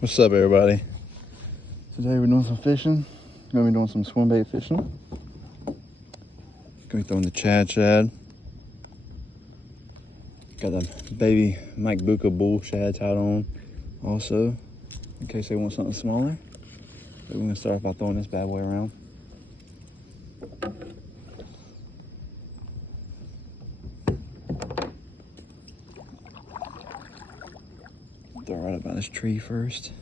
What's up, everybody? Today we're doing some fishing. Gonna be doing some swim bait fishing. Gonna be throwing the Chad. Got the baby Mike Buka bull shad tied on also, in case they want something smaller. But we're gonna start off by throwing this bad boy around. Throw right up by this tree first.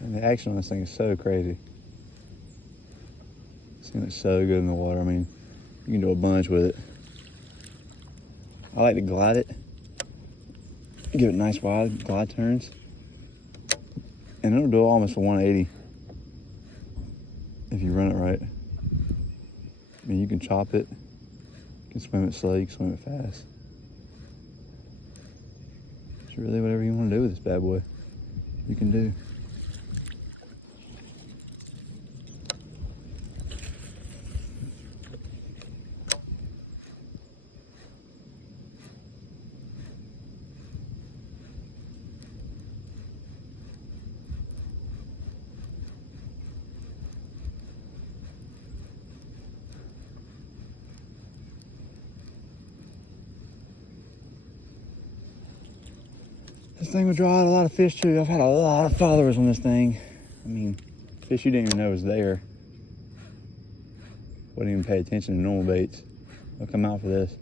And the action on this thing is so crazy. This thing looks so good in the water. I mean, you can do a bunch with it. I like to glide it. Give it nice wide glide turns. And it'll do almost a 180 if you run it right. I mean, you can chop it. You can swim it slow, you can swim it fast. It's really whatever you want to do with this bad boy, you can do. This thing will draw out a lot of fish too. I've had a lot of followers on this thing. I mean, fish you didn't even know was there. Wouldn't even pay attention to normal baits. They'll come out for this.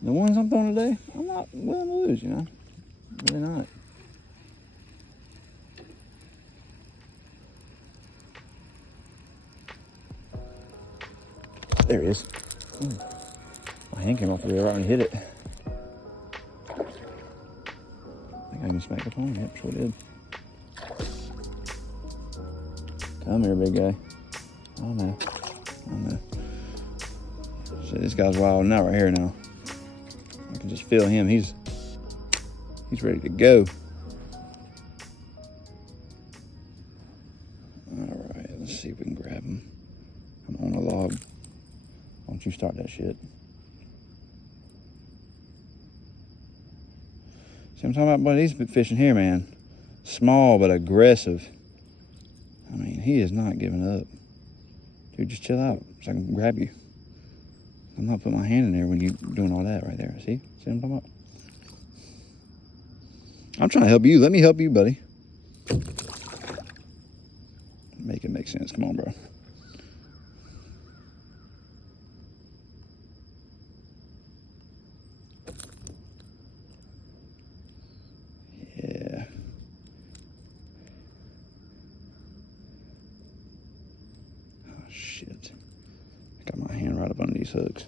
The ones I'm throwing today, I'm not willing to lose, you know? Really not. There he is. Ooh. My hand came off the reel right when he hit it. I think I even smacked the phone. Yep, sure did. Come here, big guy. Oh no. Shit, this guy's wilding out right here now. I can just feel him. He's ready to go. All right, let's see if we can grab him. I'm on a log. Why don't you start that shit? See what I'm talking about? Boy, these fishing here, man. Small but aggressive. I mean, he is not giving up. Dude, just chill out so I can grab you. I'm not putting my hand in there when you're doing all that right there. See what I'm talking about? I'm trying to help you. Let me help you, buddy. Make it make sense. Come on, bro. Yeah. Oh, shit. I got my hand right up under these hooks.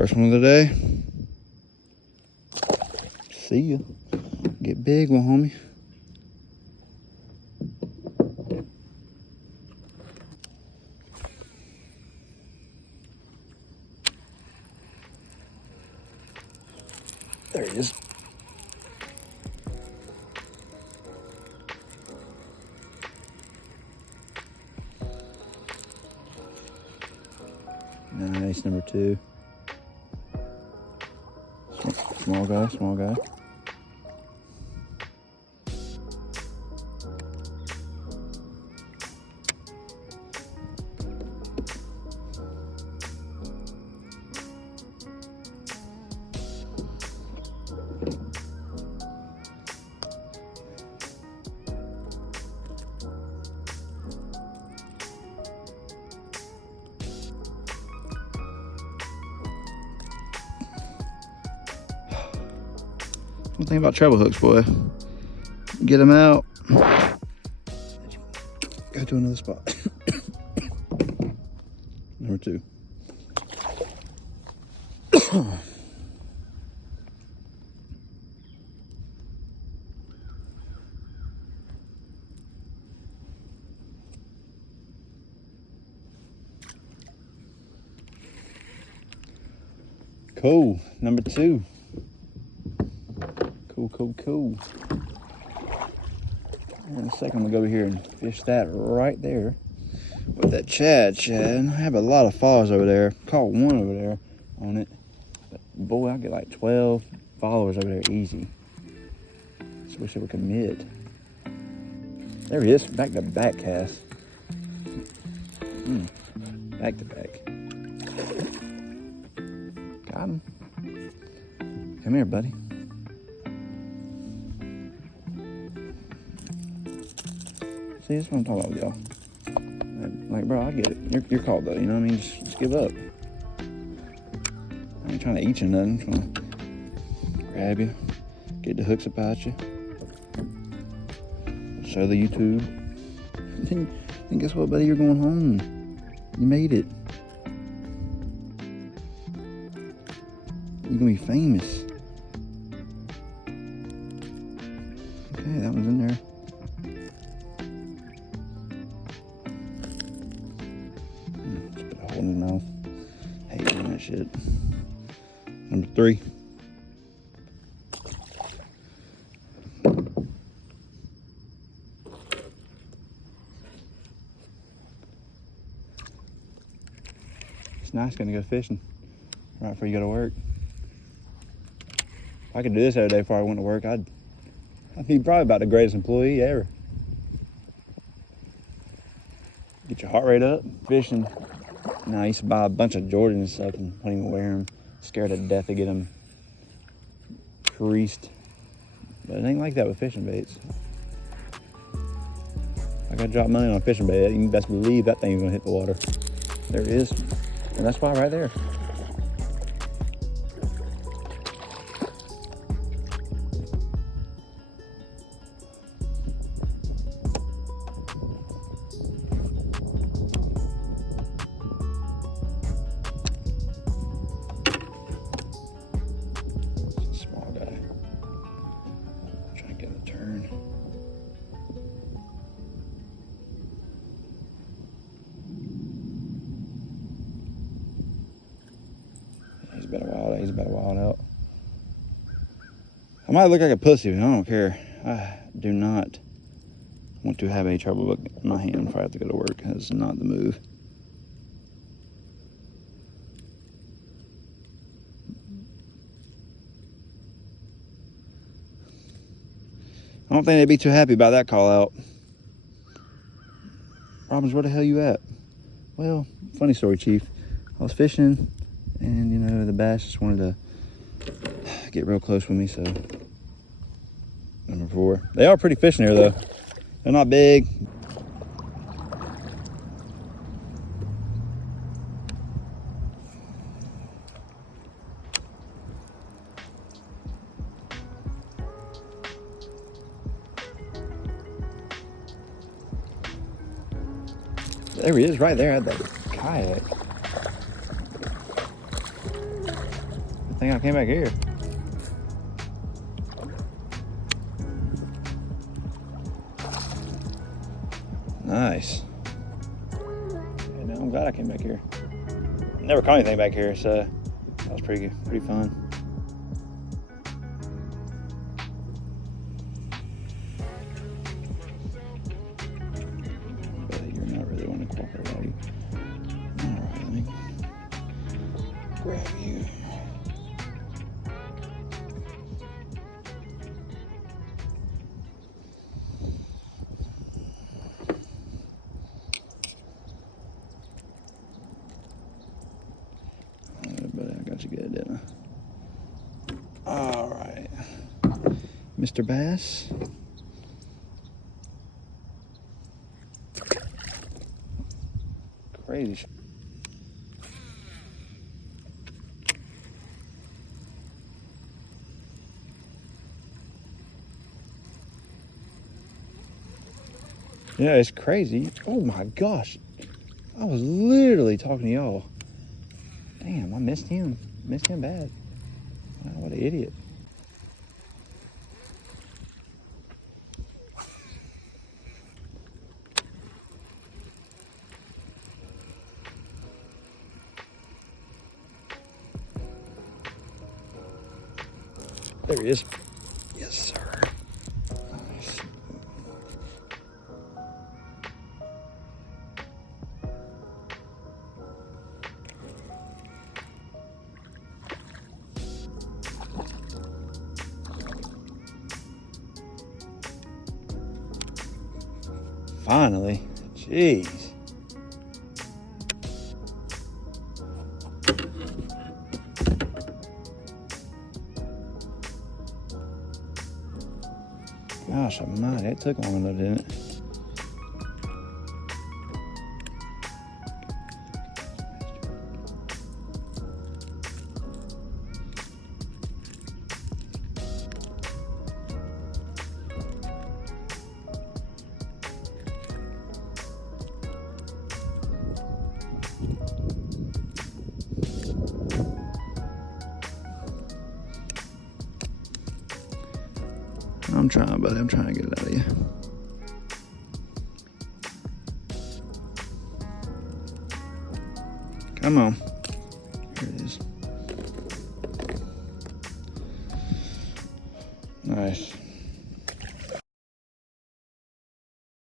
First one of the day. See ya. Get big, little homie. There he is. Nice, number 2. Small guy, small guy. One thing about treble hooks, boy, get them out, go to another spot. Number 2. Cool, number 2. Cool. In a second, I'm gonna go over here and fish that right there with that Chad. I have a lot of followers over there. Caught one over there on it. But boy, I get like 12 followers over there easy. Just wish I would commit. There he is, back to back cast. Back to back. Got him. Come here, buddy. See, that's what I'm talking about with y'all. Like, bro, I get it. You're called though, you know what I mean? Just give up. I ain't trying to eat you nothing. I'm trying to grab you, get the hooks about you, show the YouTube. Then guess what, buddy? You're going home. You made it. You're gonna be famous. Okay, that one's in there. Just put a hole in his mouth. Hate doing that shit. Number 3. It's nice gonna go fishing right before you go to work. If I could do this every day before I went to work, I'd be probably about the greatest employee ever. Get your heart rate up, fishing. Now I used to buy a bunch of Jordans and stuff and wouldn't even wear them. Scared to death to get them creased. But it ain't like that with fishing baits. I gotta drop money on a fishing bait. You best believe that thing's gonna hit the water. There it is. And that's why right there. He's about a wild out. I might look like a pussy, but I don't care. I do not want to have a treble hook in my hand if I have to go to work. That's not the move. I don't think they'd be too happy about that call out. Robbins, where the hell you at? Well, funny story, Chief. I was fishing, and, you know, the bass just wanted to get real close with me, so. Number 4. They are pretty fish in here, though. They're not big. There he is, right there at the kayak. think I came back here. Nice. Yeah, no, I'm glad I came back here. Never caught anything back here, so that was pretty fun. But you're not really wanting to cooperate, are you? All right, let me grab you. But I got you good, didn't I? All right, Mr. Bass. Crazy. Yeah, it's crazy. Oh my gosh. I was literally talking to y'all. Damn, I missed him. Missed him bad. Wow, what an idiot. There he is. Yes, sir. Nice. Finally. Jeez. Gosh almighty, it took long enough, didn't it? I'm trying, buddy. I'm trying to get it out of you. Come on. Here it is. Nice.